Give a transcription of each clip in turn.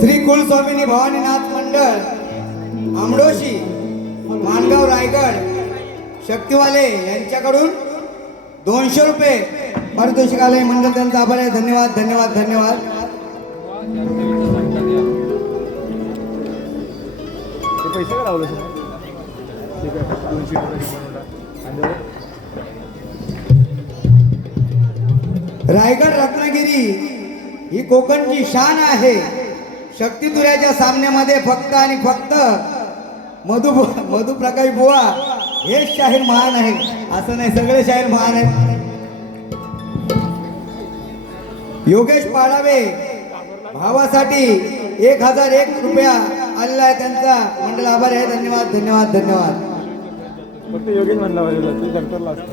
स्वामिनी भवानीनाथ मंडळ आमडोशी मानगाव रायगड शक्तिवाले यांच्याकडून दोनशे रुपये पारितोषिक आले मंडळ त्यांचा आभार आहे. धन्यवाद धन्यवाद धन्यवाद. रायगड रत्नागिरी ही कोकणची शान आहे. शक्तितुऱ्याच्या सामन्यामध्ये फक्त आणि फक्त मधु मधुप्रकाश बुवा हेच शाहीर महान आहे. असं नाही सगळे शाहीर महान आहेत. योगेश पाडावे भावासाठी एक हजार एक रुपया आलेला आहे त्यांचा. मंडळ आभार आहे. धन्यवाद धन्यवाद धन्यवाद.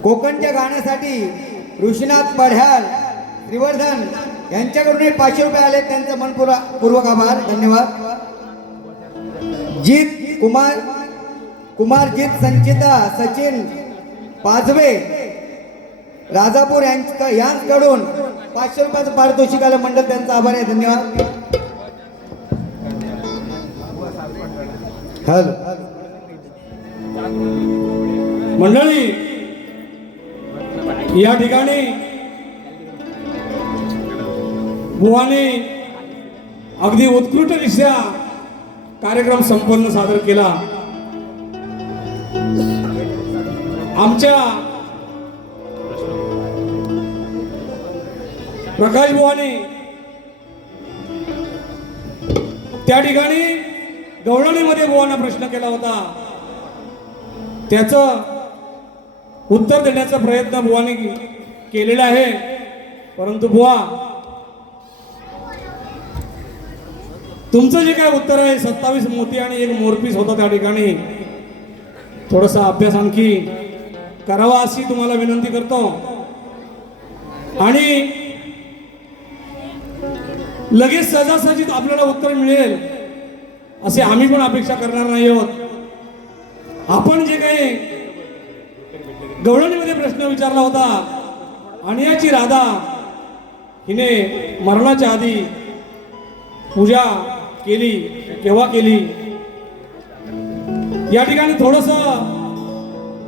कोकणच्या गाण्यासाठी ऋषीनाथ पढ्याल त्रिवर्धन यांच्याकडून पाचशे रुपये आले त्यांचा मनपूर्वक पूर्वक आभार. धन्यवाद. जीत कुमार कुमारजीत संचिता सचिन पाचवे राजापूर यांच्या यांकडून पाचशे रुपयाचं पारितोषिक आलं. मंडळ त्यांचा आभार आहे. धन्यवाद. हॅलो. मंडळी या ठिकाणी बुवाने अगदी उत्कृष्टरित्या कार्यक्रम संपन्न सादर केला. आमच्या प्रकाश बुवाने त्या ठिकाणी गवळणीमध्ये बुवांना प्रश्न केला होता. त्याचं उत्तर देण्याचा प्रयत्न बुवाने केलेला आहे. परंतु बुवा तुमचं जे काय उत्तर आहे सत्तावीस मोती आणि एक मोरपीस होता त्या ठिकाणी. थोडासा अभ्यास आणखी करावा अशी तुम्हाला विनंती करतो. आणि लगेच सहजासहजीत आपल्याला उत्तर मिळेल असे आम्ही पण अपेक्षा करणार नाही आहोत. आपण जे काही गवळणीमध्ये प्रश्न विचारला होता आणि याची राधा हिने मरणाच्या आधी पूजा केली केव्हा केली? या ठिकाणी थोडस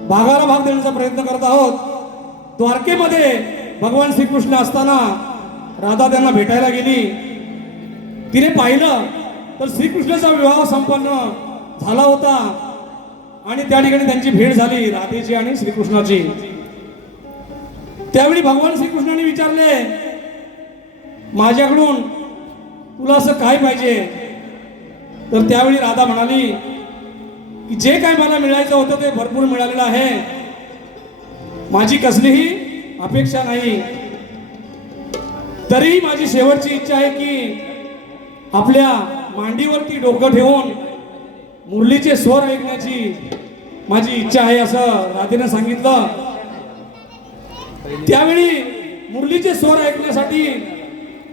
भागाला भाग देण्याचा प्रयत्न करत आहोत. द्वारकेमध्ये भगवान श्रीकृष्ण असताना राधा त्यांना भेटायला गेली. तिने पाहिलं तर श्रीकृष्णाचा विवाह संपन्न झाला होता. आणि त्या ठिकाणी त्यांची भेट झाली राधेची आणि श्रीकृष्णाची. त्यावेळी भगवान श्रीकृष्णाने विचारले माझ्याकडून तुला असं काय पाहिजे? तर त्यावेळी राधा म्हणाली की जे काय मला मिळायचं होतं ते भरपूर मिळालेलं आहे. माझी कसलीही अपेक्षा नाही. तरीही माझी शेवटची इच्छा आहे की आपल्या मांडीवरती डोकं ठेवून मुरलीचे स्वर ऐकण्याची माझी इच्छा आहे असं राधेनं सांगितलं. त्यावेळी मुरलीचे स्वर ऐकण्यासाठी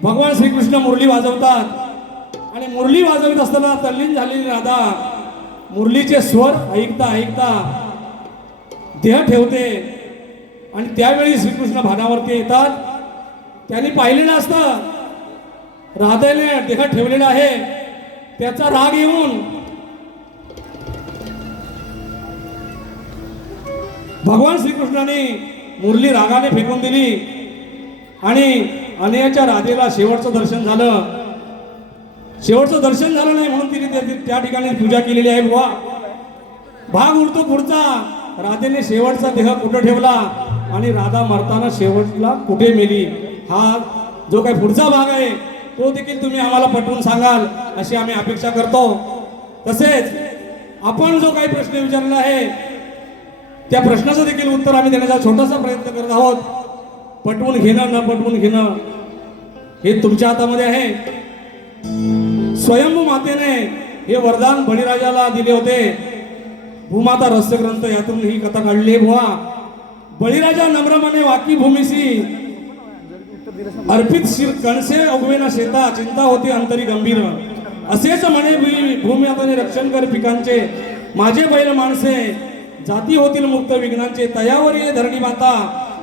भगवान श्रीकृष्ण मुरली वाजवतात. आणि मुरली वाजवित असताना तल्लीन झालेली राधा मुरलीचे स्वर ऐकता ऐकता देह ठेवते. आणि त्यावेळी श्रीकृष्ण भानावरती येतात. त्यांनी पाहिलेलं असतं राधेने देह ठेवलेला आहे. त्याचा राग येऊन भगवान श्रीकृष्णाने मुरली रागाने फेकून दिली. आणि अनयाच्या राधेला शेवटचं दर्शन झालं. शेवटचं दर्शन झालं नाही म्हणून तिने त्या- त्या ठिकाणी पूजा केलेली आहे. बुवा भाग उडतो पुढचा. राधेने शेवटचा देह कुठं ठेवला? आणि राधा मरताना शेवटला कुठे मेली? हा जो काही पुढचा भाग आहे तो देखील तुम्ही आम्हाला पटवून सांगाल अशी आम्ही अपेक्षा करतो. तसेच आपण जो काही प्रश्न विचारला आहे त्या प्रश्नाचं देखील उत्तर आम्ही देण्याचा छोटासा प्रयत्न करत आहोत. पटवून घेणं न पटवून घेणं हे तुमच्या हातामध्ये आहे. स्वयंभू मातेने हे वरदान बळीराजाला दिले होते. भूमाता रहस्यग्रंथ यातून ही कथा काढली भुवा बळीराजा नम्रमने वाकी भूमीसी अर्पित शिर कणसे उगवेना शेता चिंता होती अंतरी गंभीर. असेच म्हणे भूमी भूमिमाताने रक्षण कर पिकांचे. माझे बैल माणसे जाती होतील मुक्त विघ्नांचे. तयावर ये धरणी माता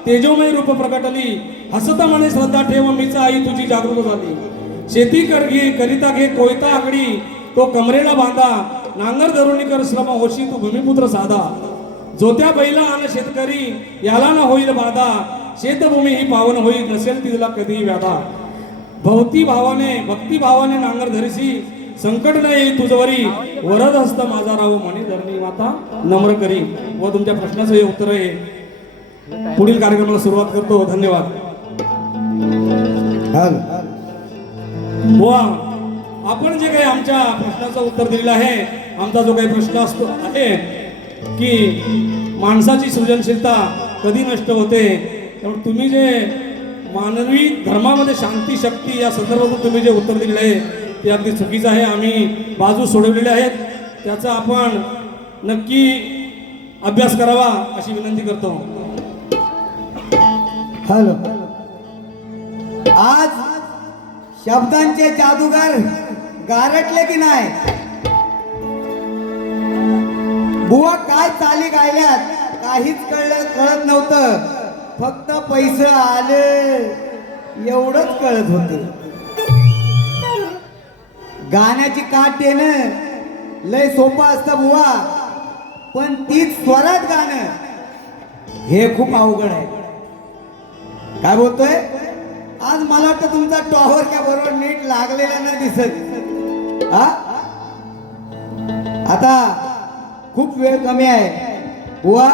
तेजोमय रूप प्रकटली. हसता म्हणे श्रद्धा ठेव मीच आई तुझी जागृत झाली. शेती करगी करिता घे कोयता आगडी तो कमरेला बांधा नांगर धरुणीकर श्रम होशी तू भूमिपुत्र साधा. जोत्या बैला आण शेतकरी याला ना होईल बाधा. शेतभूमी ही पावन होईल नसेल तिला कधीही व्याधा. भवती भावाने भक्ती भावाने नांगर धरिसी संकट न येईल तुझवरी वरद हस्त माझा राहू म्हणे धरणी माता नम्र करी. व तुमच्या प्रश्नाचं हे उत्तर आहे. पुढील कार्यक्रमाला सुरुवात करतो. धन्यवाद. हल. बुवा आपण जे काही आमच्या प्रश्नाचं उत्तर दिलेलं आहे आमचा जो काही प्रश्न असतो आहे की माणसाची सृजनशीलता कधी नष्ट होते? त्यामुळे तुम्ही जे मानवी धर्मामध्ये शांती शक्ती या संदर्भातून तुम्ही जे उत्तर दिलेलं आहे ते अगदी चुकीचं आहे. आम्ही बाजू सोडवलेले आहेत. त्याचा आपण नक्की अभ्यास करावा अशी विनंती करतो. हॅलो. आज शब्दांचे जादूगार गारटले की नाही? बुवा काय चाली गायल्यात? काहीच कळलं कळत नव्हतं. फक्त पैसे आले. एवढंच कळत होत. गाण्याची काट येणं लय सोपं असतं बुवा. पण तीच स्वरात गाणं हे खूप अवघड आहे. काय बोलतोय? आज मला वाटतं तुमचा टॉवर काय बरोबर नीट लागलेला नाही दिसत. हा? आता खूप वेळ कमी आहे. बुवा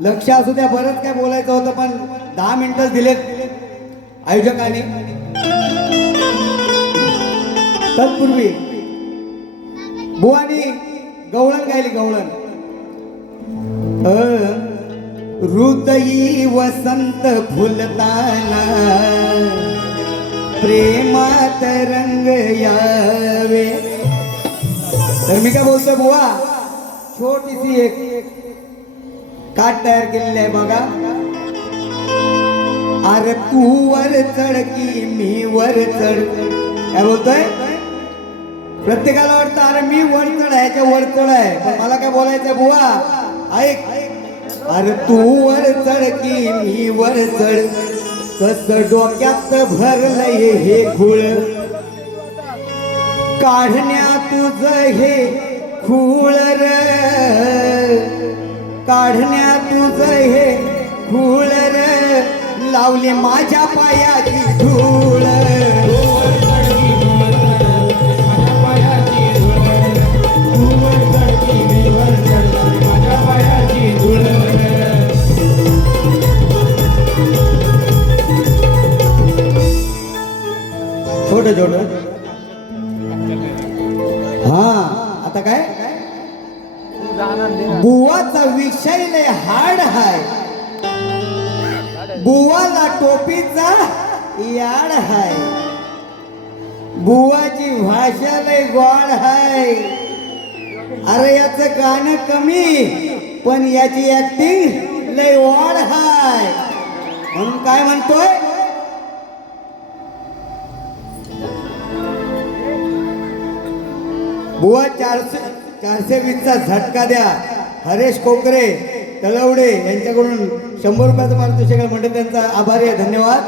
लक्ष असू द्या बरंच काय बोलायचं होतं पण दहा मिनिटच दिलेत आयोजकांनी. तत्पूर्वी बुवानी गवळण गायली गवळण. हृदयी वसंत फुलताना प्रेमात रंग यावे. तर मी काय बोलतोय बुवा? छोटीशी एक काट तयार केलेली आहे बघा. अरे तू वर चढ की मी वर चढ. काय बोलतोय? प्रत्येकाला वाटतं अरे मी वर चढ आहे वर चढ आहे. पण मला काय बोलायचंय बुवा? ऐक. अरे तू वर चढ की मी वर चढ. कस डोक्यात भरलंय हे खुळ काढण्या तुझ हे खूळ र. काढण्या तुझ हे खूळ र. लावली माझ्या पायाची धूळ. छोट छोट हा आता काय? बुवाचा विषय लय हार्ड हाय. बुवाला टोपीचा याड हाय. बुवाची भाषा लय गोड हाय. अरे याचं गाणं कमी पण याची ऍक्टिंग लय वाढ हाय. म्हणून काय म्हणतोय? बुवा चारशे चारशे वीसचा झटका द्या. हरेश कोकरे तलवडे यांच्याकडून शंभर रुपयाचं पारितोषिक म्हणजे त्यांचा आभारी आहे. धन्यवाद.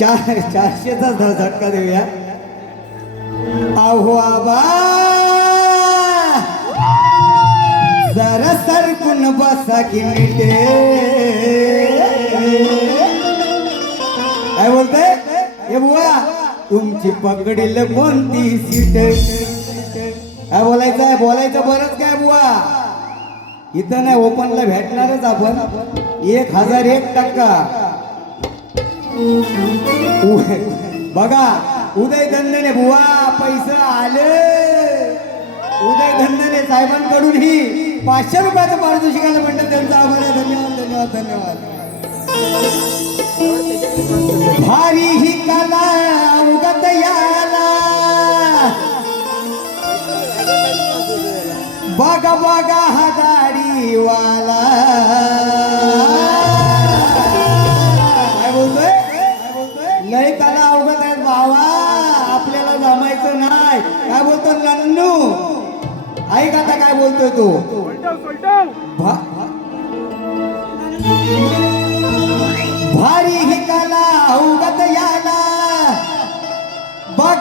चार चारशेचा झटका देऊया. अहो आबा! जरा सरकून बसा की मिटे काय बोलते हे बुवा. तुमची पकडील कोणती सीट? काय बोलायचं आहे? बोलायचं बरंच काय बुवा. इथं नाही ओपनला भेटणारच आपण. एक हजार एक टक्का. उ- बघा उदय धंदने बुवा पैसे आले. उदय धंदने साहेबांकडून ही पाचशे रुपयाचं पारितोषिकाला म्हणतात त्यांचा. आभार आहे. धन्यवाद धन्यवाद धन्यवाद. भारी ही कला उगत याला. बघा बघा हा गाडीवाला काय बोलतोय? लय कला अवगत आहेत भावा. आपल्याला जमायचं नाही. काय बोलतो नन्नू ऐक आता काय बोलतोय तो.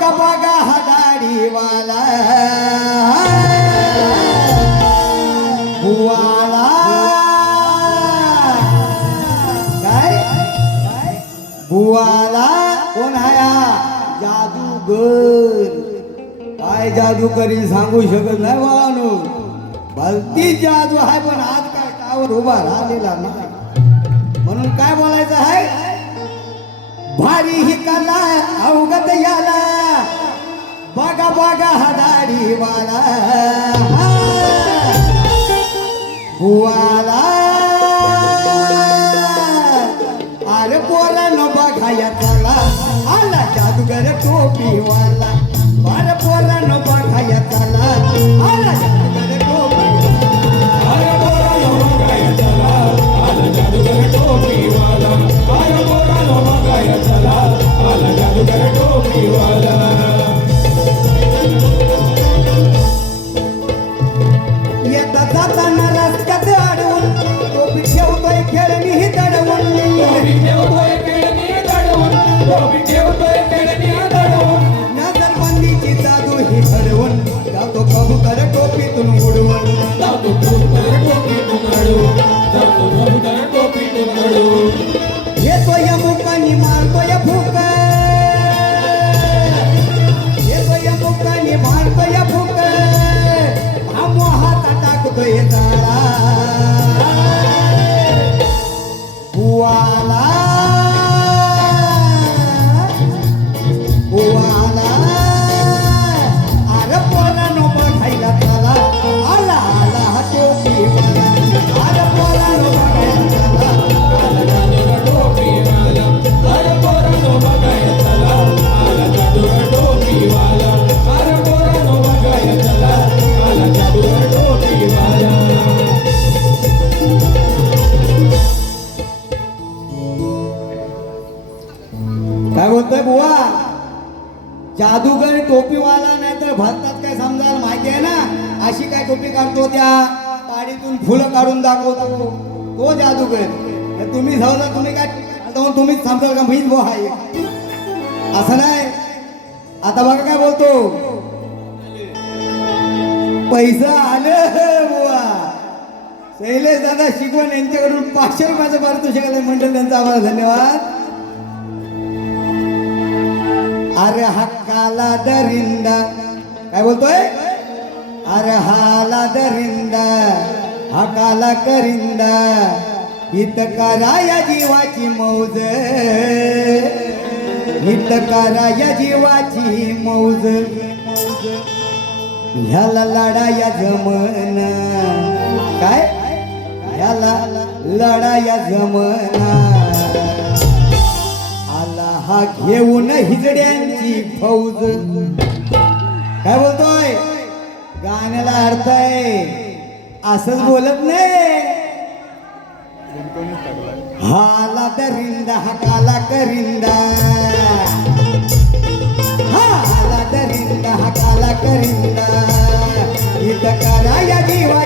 बघा बघा हा दाढीवाला बुवाला. काय? काय बुवाला कोण हाया जादूगर. काय जादू करील सांगू शकत नाही भावानो भलती जादू आहे पण आज काय कावर उभा राहिलेला नाही. म्हणून काय बोलायचं आहे? भारी ही कला अवगत याला. बघा बघा हा दाढीवाला बुवाला अरे पोरानं बघाया चला आला जादूगर टोपीवाला. काय त्या ताडीतून फुलं काढून दाखवतो. तो जादूगर तुम्ही तुम्ही ना तुम्ही काय जाऊन तुम्हीच थांबताल का? मीच बुवा आहे. असं नाही. आता बघा काय बोलतो. पैसा आलं हो बुवा. शैलेश दादा शिकवण यांच्याकडून पाचशे रुपयाचं पारितोषिक आलं मंडळ त्यांचा आभार धन्यवाद. अरे हक्काला दरिंदा. काय बोलतोय? अरे हाला दरिंदा हकाला करिंदा हित करा जीवाची मौज. हित करा जीवाची मौज. ह्याला लढाया जमना. काय? ह्याला लढाया जमना. आला हा घेऊन हिजड्यांची फौज. काय बोलतोय? गाण्याला अर्थ आहे असंच बोलत नाही. हाला दरिंदा हा काला करिंदा. हाला दरिंदा हा काला करिंदा. इत करा या जीवाची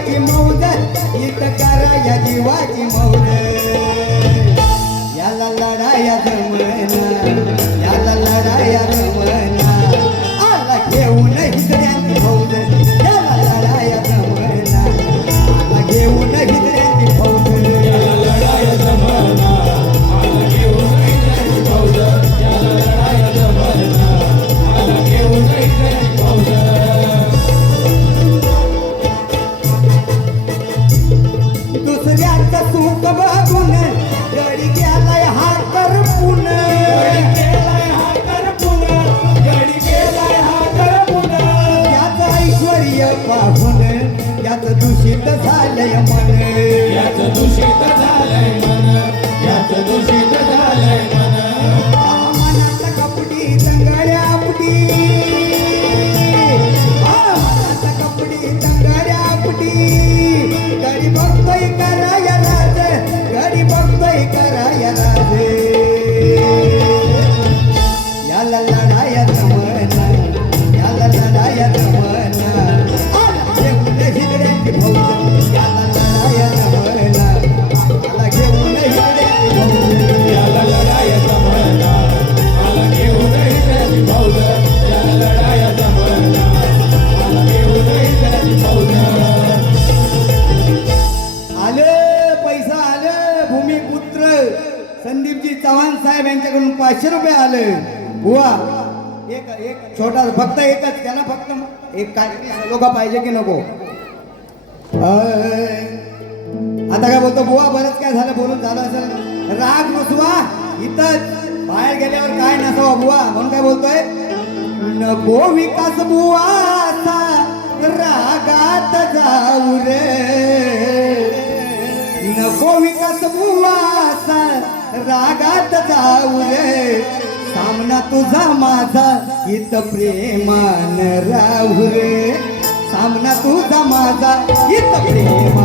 फक्त एकच त्यांना फक्त एक काय लोक पाहिजे की नको? आता काय बोलतो बुवा बरंच काय झालं बोलून झालं असं राग नसवा इथं बाहेर गेल्यावर काय नसावा बुवा म्हणून काय बोलतोय? नको विकास बुवा रागात जाऊ रे. नको विकास बुवा रागात जाऊ रे. सामना तुझा माझा इत प्रेमान राहू रे. सामना तुझा माझा इत प्रेम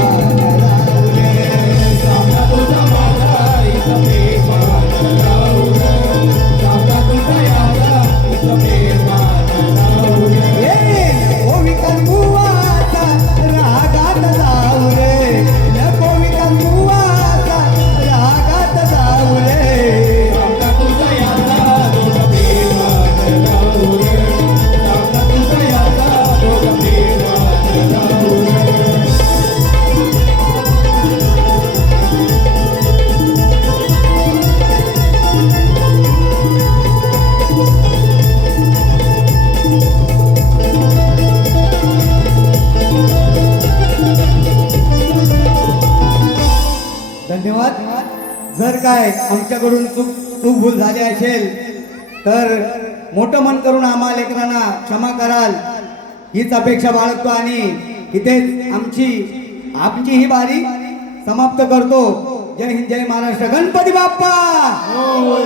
आमच्याकडून चूक चूक भूल झाली असेल तर मोठं मन करून आम्हा लेकरांना क्षमा कराल. हीच अपेक्षा बाळगतो आणि इथेच आमची आमची ही बारी समाप्त करतो. जय हिंद जय महाराष्ट्र. गणपती बाप्पा! हो, हो.